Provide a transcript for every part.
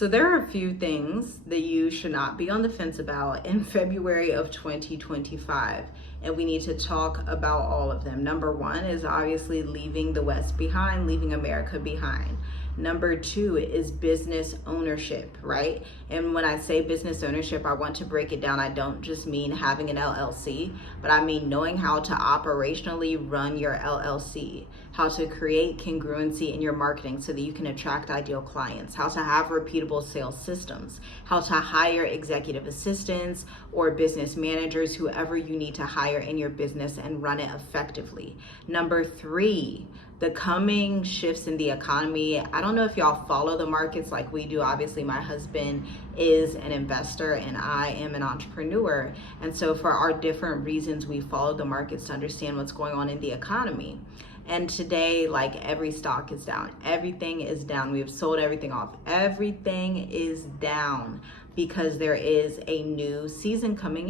So there are a few things that you should not be on the fence about in February of 2025, and we need to talk about all of them. Number one is obviously leaving the West behind, leaving America behind. Number two is business ownership, right? And when I say business ownership, I want to break it down. I don't just mean having an LLC, but I mean knowing how to operationally run your LLC, how to create congruency in your marketing so that you can attract ideal clients, how to have repeatable sales systems, how to hire executive assistants or business managers, whoever you need to hire in your business, and run it effectively. Number three, the coming shifts in the economy. I don't know if y'all follow the markets like we do. Obviously, my husband is an investor and I am an entrepreneur. And so for our different reasons, we follow the markets to understand what's going on in the economy. And today, like, every stock is down. Everything is down. We have sold everything off. Everything is down because there is a new season coming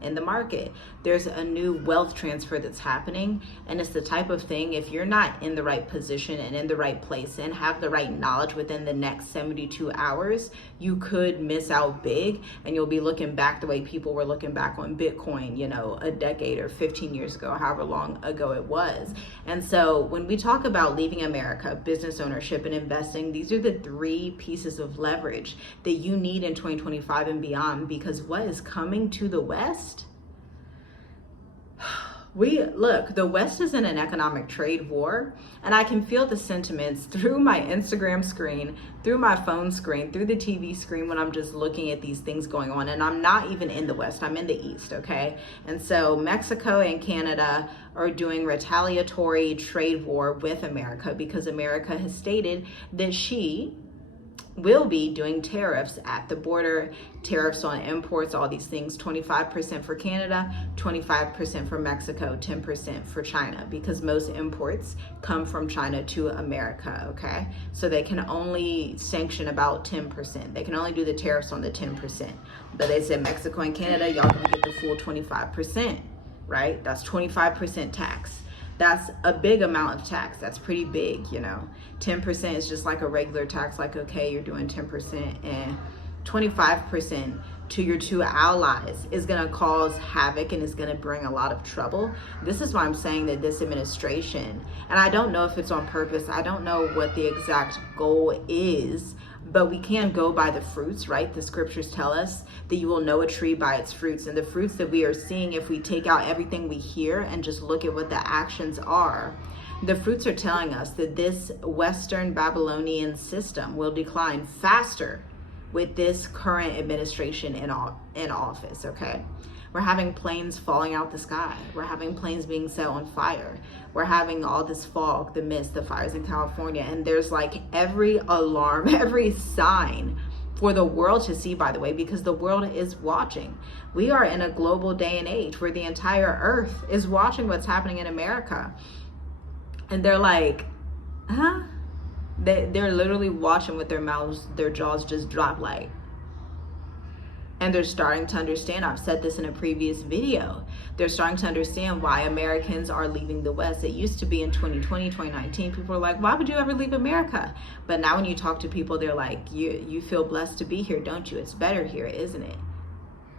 in the market. There's a new wealth transfer that's happening. And it's the type of thing, if you're not in the right position and in the right place and have the right knowledge within the next 72 hours, you could miss out big, and you'll be looking back the way people were looking back on Bitcoin, you know, a decade or 15 years ago, however long ago it was. And so when we talk about leaving America, business ownership, and investing, these are the three pieces of leverage that you need in 2025 and beyond, because what is coming to the West? The West is in an economic trade war, and I can feel the sentiments through my Instagram screen, through my phone screen, through the TV screen when I'm just looking at these things going on. And I'm not even in the West, I'm in the East, okay? And so Mexico and Canada are doing retaliatory trade war with America because America has stated that she will be doing tariffs at the border, tariffs on imports, all these things, 25% for Canada, 25% for Mexico, 10% for China, because most imports come from China to America, okay? So they can only sanction about 10%. They can only do the tariffs on the 10%. But they said Mexico and Canada, y'all can get the full 25%, right? That's 25% tax. That's a big amount of tax. That's pretty big, you know. 10% is just like a regular tax, like, okay, you're doing 10%, and 25% to your two allies is gonna cause havoc and is gonna bring a lot of trouble. This is why I'm saying that this administration, and I don't know if it's on purpose, I don't know what the exact goal is, but we can go by the fruits, right? The scriptures tell us that you will know a tree by its fruits. And the fruits that we are seeing, if we take out everything we hear and just look at what the actions are, the fruits are telling us that this Western Babylonian system will decline faster with this current administration in office, okay? We're having planes falling out the sky. We're having planes being set on fire. We're having all this fog, the mist, the fires in California. And there's like every alarm, every sign for the world to see, by the way, because the world is watching. We are in a global day and age where the entire earth is watching what's happening in America. And they're like, huh? They're literally watching with their mouths, their jaws just drop, like, and they're starting to understand. I've said this in a previous video. They're starting to understand why Americans are leaving the West. It used to be in 2020, 2019, people were like, why would you ever leave America? But now when you talk to people, they're like, you feel blessed to be here, don't you? It's better here, isn't it?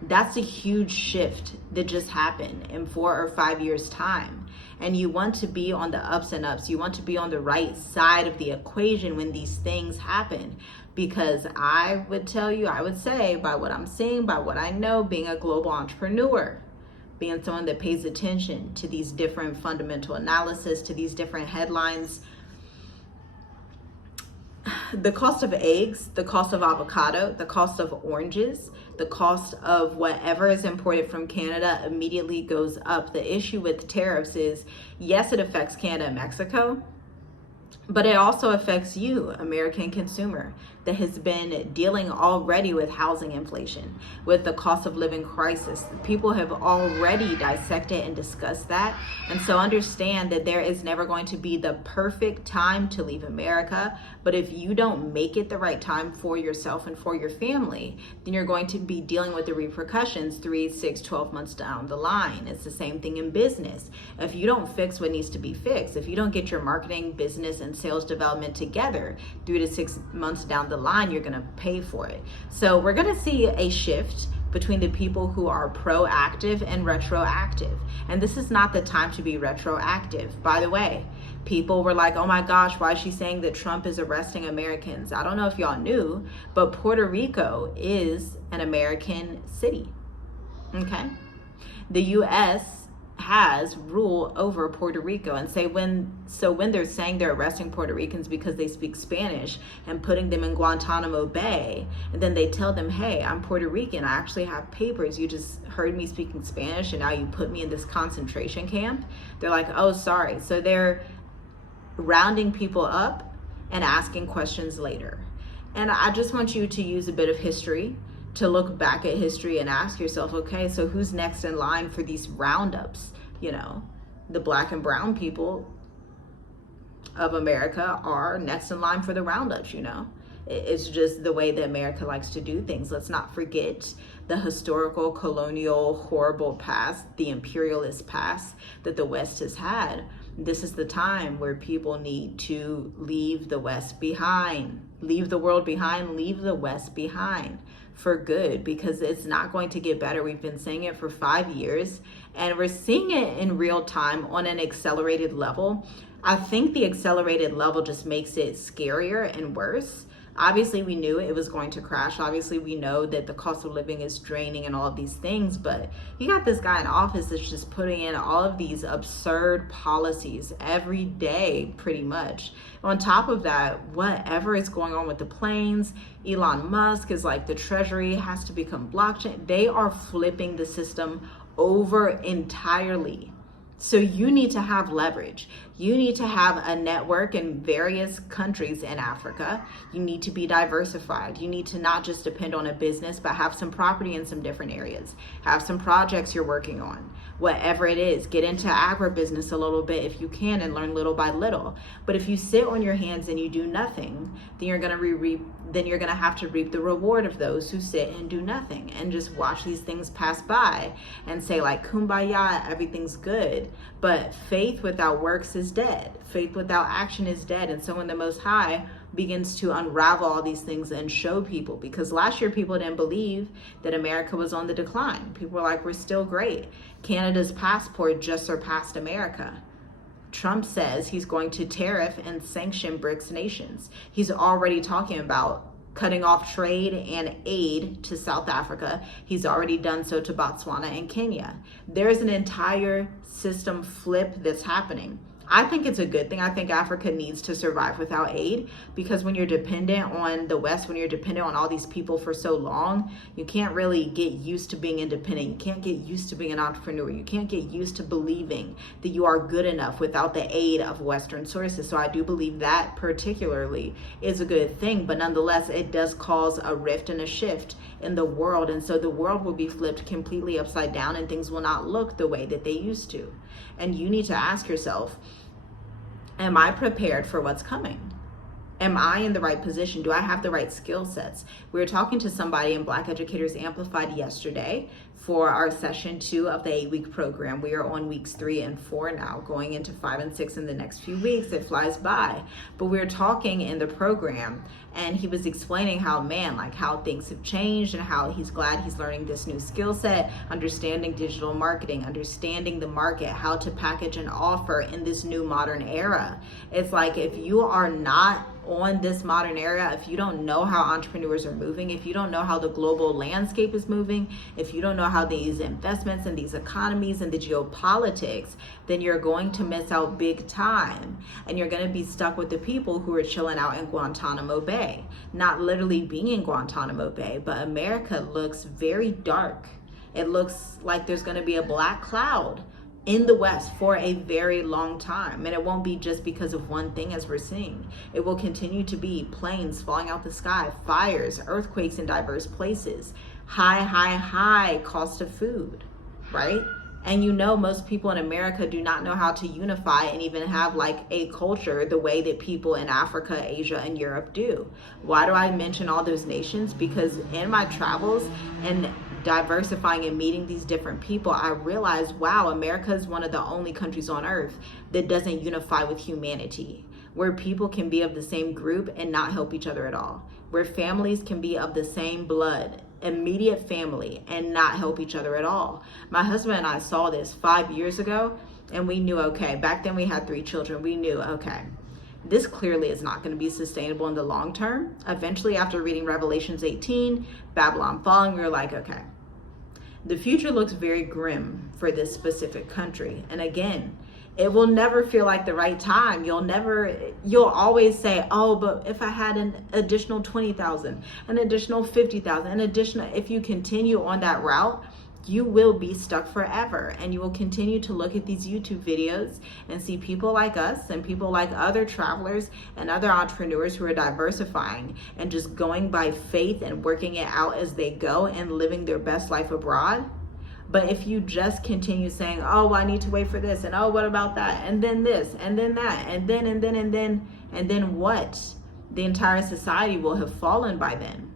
That's a huge shift that just happened in 4 or 5 years' time. And you want to be on the ups and ups. You want to be on the right side of the equation when these things happen. Because I would say, by what I'm seeing, by what I know, being a global entrepreneur, being someone that pays attention to these different fundamental analysis, to these different headlines, the cost of eggs, the cost of avocado, the cost of oranges, the cost of whatever is imported from Canada immediately goes up. The issue with tariffs is, yes, it affects Canada and Mexico, but it also affects you, American consumer, that has been dealing already with housing inflation, with the cost of living crisis. People have already dissected and discussed that. And so understand that there is never going to be the perfect time to leave America. But if you don't make it the right time for yourself and for your family, then you're going to be dealing with the repercussions 3, 6, 12 months down the line. It's the same thing in business. If you don't fix what needs to be fixed, if you don't get your marketing, business, and sales development together. 3 to 6 months down the line, you're going to pay for it. So we're going to see a shift between the people who are proactive and retroactive. And this is not the time to be retroactive. By the way, people were like, oh my gosh, why is she saying that Trump is arresting Americans? I don't know if y'all knew, but Puerto Rico is an American city. Okay? The U.S. has rule over Puerto Rico, and when they're saying they're arresting Puerto Ricans because they speak Spanish and putting them in Guantanamo Bay, and then they tell them, hey, I'm Puerto Rican, I actually have papers, you just heard me speaking Spanish and now you put me in this concentration camp, they're like, oh, sorry. So they're rounding people up and asking questions later. And I just want you to use a bit of history to look back at history and ask yourself, okay, so who's next in line for these roundups? You know, the black and brown people of America are next in line for the roundups, you know. It's just the way that America likes to do things. Let's not forget the historical, colonial, horrible past, the imperialist past that the West has had. This is the time where people need to leave the West behind, leave the world behind, leave the West behind for good, because it's not going to get better. We've been saying it for 5 years, and we're seeing it in real time on an accelerated level. I think the accelerated level just makes it scarier and worse. Obviously, we knew it was going to crash. Obviously, we know that the cost of living is draining and all of these things, but you got this guy in office that's just putting in all of these absurd policies every day, pretty much. On top of that, whatever is going on with the planes, Elon Musk is like, the treasury has to become blockchain. They are flipping the system over entirely. So you need to have leverage. You need to have a network in various countries in Africa. You need to be diversified. You need to not just depend on a business, but have some property in some different areas. Have some projects you're working on. Whatever it is, get into agribusiness a little bit if you can and learn little by little. But if you sit on your hands and you do nothing, then you're gonna have to reap the reward of those who sit and do nothing and just watch these things pass by and say like, kumbaya, everything's good. But faith without works is dead. Faith without action is dead. And so when the Most High begins to unravel all these things and show people, because last year people didn't believe that America was on the decline. People were like, we're still great. Canada's passport just surpassed America. Trump says he's going to tariff and sanction BRICS nations. He's already talking about cutting off trade and aid to South Africa. He's already done so to Botswana and Kenya. There's an entire system flip that's happening. I think it's a good thing. I think Africa needs to survive without aid, because when you're dependent on the West, when you're dependent on all these people for so long, you can't really get used to being independent. You can't get used to being an entrepreneur. You can't get used to believing that you are good enough without the aid of Western sources. So I do believe that particularly is a good thing, but nonetheless, it does cause a rift and a shift in the world. And so the world will be flipped completely upside down and things will not look the way that they used to. And you need to ask yourself, am I prepared for what's coming? Am I in the right position? Do I have the right skill sets? We were talking to somebody in Black Educators Amplified yesterday for our session 2 of the 8-week program. We are on weeks 3 and 4 now, going into 5 and 6 in the next few weeks. It flies by. But we were talking in the program, and he was explaining how, man, like how things have changed and how he's glad he's learning this new skill set, understanding digital marketing, understanding the market, how to package an offer in this new modern era. It's like, if you are not on this modern era, if you don't know how entrepreneurs are moving, if you don't know how the global landscape is moving, if you don't know how these investments and these economies and the geopolitics, then you're going to miss out big time. And you're going to be stuck with the people who are chilling out in Guantanamo Bay. Not literally being in Guantanamo Bay, but America looks very dark. It looks like there's going to be a black cloud in the West for a very long time. And it won't be just because of one thing, as we're seeing. It will continue to be planes falling out the sky, fires, earthquakes in diverse places, high cost of food, right? And you know, most people in America do not know how to unify and even have like a culture the way that people in Africa, Asia, and Europe do. Why do I mention all those nations? Because in my travels and diversifying and meeting these different people, I realized, wow, America is one of the only countries on earth that doesn't unify with humanity. where people can be of the same group and not help each other at all, where families can be of the same blood, immediate family, and not help each other at all. My husband and I saw this 5 years ago, and we knew, okay, back then we had 3 children. We knew, okay, this clearly is not going to be sustainable in the long term. Eventually, after reading Revelations 18, Babylon falling, we were like, okay, the future looks very grim for this specific country. And again, it will never feel like the right time. You'll always say, oh, but if I had an additional 20,000, an additional 50,000, an additional, if you continue on that route, you will be stuck forever. And you will continue to look at these YouTube videos and see people like us and people like other travelers and other entrepreneurs who are diversifying and just going by faith and working it out as they go and living their best life abroad. But if you just continue saying, oh, well, I need to wait for this, and oh, what about that, and then this, and then that, and then what? The entire society will have fallen by then.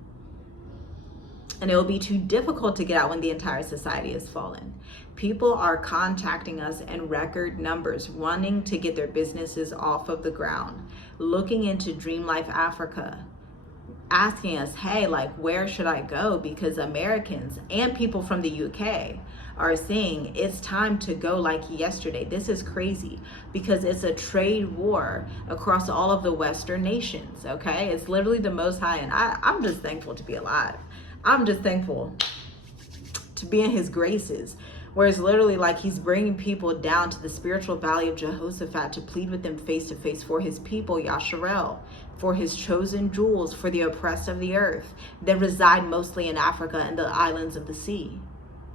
And it will be too difficult to get out when the entire society has fallen. People are contacting us in record numbers, wanting to get their businesses off of the ground, looking into Dream Life Africa, asking us, hey, like, where should I go? Because Americans and people from the UK are saying it's time to go like yesterday. This is crazy because it's a trade war across all of the Western nations, okay? It's literally the Most High, and I'm just thankful to be alive. I'm just thankful to be in his graces, where it's literally like he's bringing people down to the spiritual valley of Jehoshaphat to plead with them face to face for his people, Yasharel, for his chosen jewels, for the oppressed of the earth that reside mostly in Africa and the islands of the sea,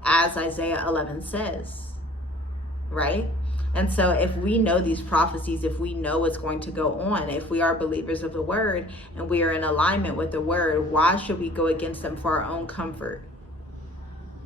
as Isaiah 11 says, right? And so if we know these prophecies, if we know what's going to go on, if we are believers of the word and we are in alignment with the word, why should we go against them for our own comfort?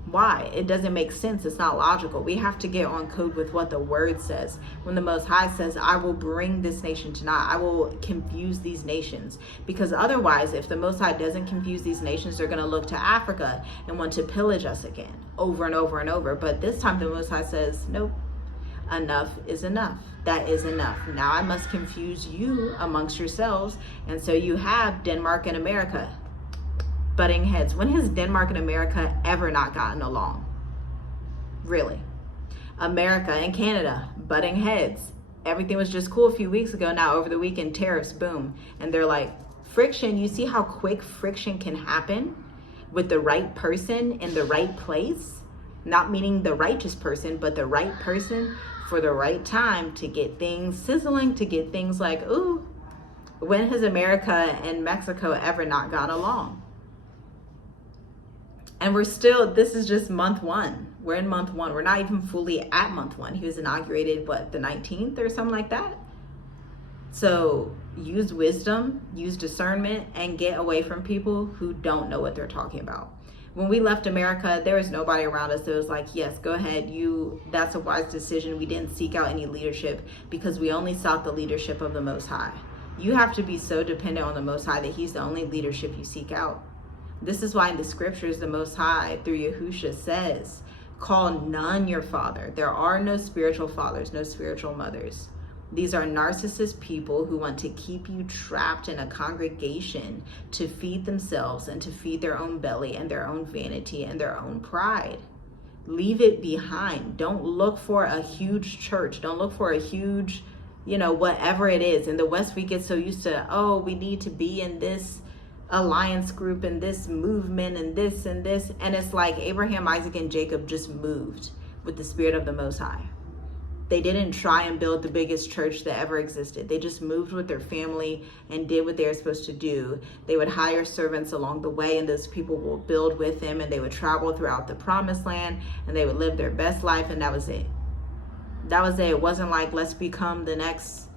Why? It doesn't make sense. It's not logical. We have to get on code with what the word says. When the Most High says, I will bring this nation to naught, I will confuse these nations. Because otherwise, if the Most High doesn't confuse these nations, they're going to look to Africa and want to pillage us again over and over and over. But this time the Most High says, nope, enough is enough. That is enough. Now I must confuse you amongst yourselves. And so you have Denmark and America butting heads. When has Denmark and America ever not gotten along? Really? America and Canada butting heads. Everything was just cool a few weeks ago. Now over the weekend, tariffs, boom. And they're like, friction. You see how quick friction can happen with the right person in the right place? Not meaning the righteous person, but the right person for the right time to get things sizzling, to get things like, ooh, when has America and Mexico ever not gone along? And we're still, this is just month 1. We're in month 1. We're not even fully at month 1. He was inaugurated, what, the 19th or something like that? So use wisdom, use discernment, and get away from people who don't know what they're talking about. When we left America, there was nobody around us that was like, yes, go ahead. That's a wise decision. We didn't seek out any leadership because we only sought the leadership of the Most High. You have to be so dependent on the Most High that he's the only leadership you seek out. This is why in the scriptures, the Most High, through Yahusha, says, call none your father. There are no spiritual fathers, no spiritual mothers. These are narcissist people who want to keep you trapped in a congregation to feed themselves and to feed their own belly and their own vanity and their own pride. Leave it behind. Don't look for a huge church. Don't look for a huge, whatever it is. In the West, we get so used to, oh, we need to be in this alliance group and this movement and this and this. And it's like Abraham, Isaac, and Jacob just moved with the Spirit of the Most High. They didn't try and build the biggest church that ever existed. They just moved with their family and did what they were supposed to do. They would hire servants along the way, and those people will build with them, and they would travel throughout the promised land, and they would live their best life, and that was it. That was it. It wasn't like, let's become the next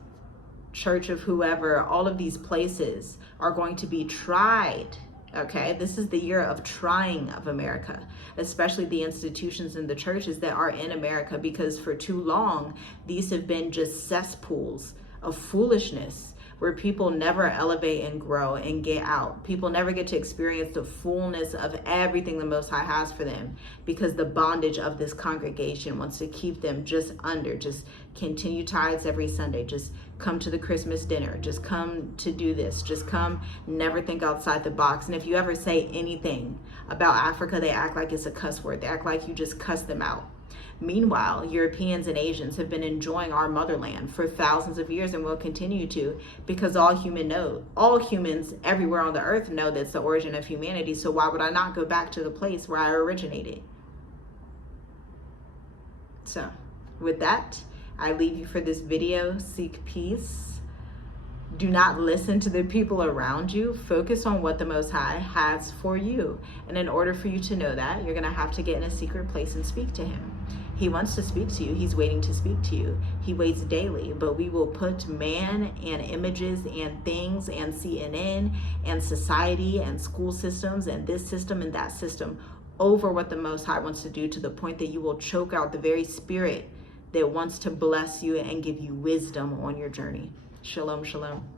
church of whoever. All of these places are going to be tried. Okay, this is the year of trying of America, especially the institutions and the churches that are in America, because for too long, these have been just cesspools of foolishness where people never elevate and grow and get out. People never get to experience the fullness of everything the Most High has for them, because the bondage of this congregation wants to keep them just under, just continue tithes every Sunday, just come to the Christmas dinner, just come to do this, just come, never think outside the box. And if you ever say anything about Africa, they act like it's a cuss word. They act like you just cuss them out. Meanwhile, Europeans and Asians have been enjoying our motherland for thousands of years and will continue to, because all humans everywhere on the earth know that's the origin of humanity. So why would I not go back to the place where I originated? So with that, I leave you for this video. Seek peace. Do not listen to the people around you. Focus on what the Most High has for you. And in order for you to know that, you're going to have to get in a secret place and speak to him. He wants to speak to you. He's waiting to speak to you. He waits daily, but we will put man and images and things and CNN and society and school systems and this system and that system over what the Most High wants to do, to the point that you will choke out the very spirit that wants to bless you and give you wisdom on your journey. Shalom, shalom.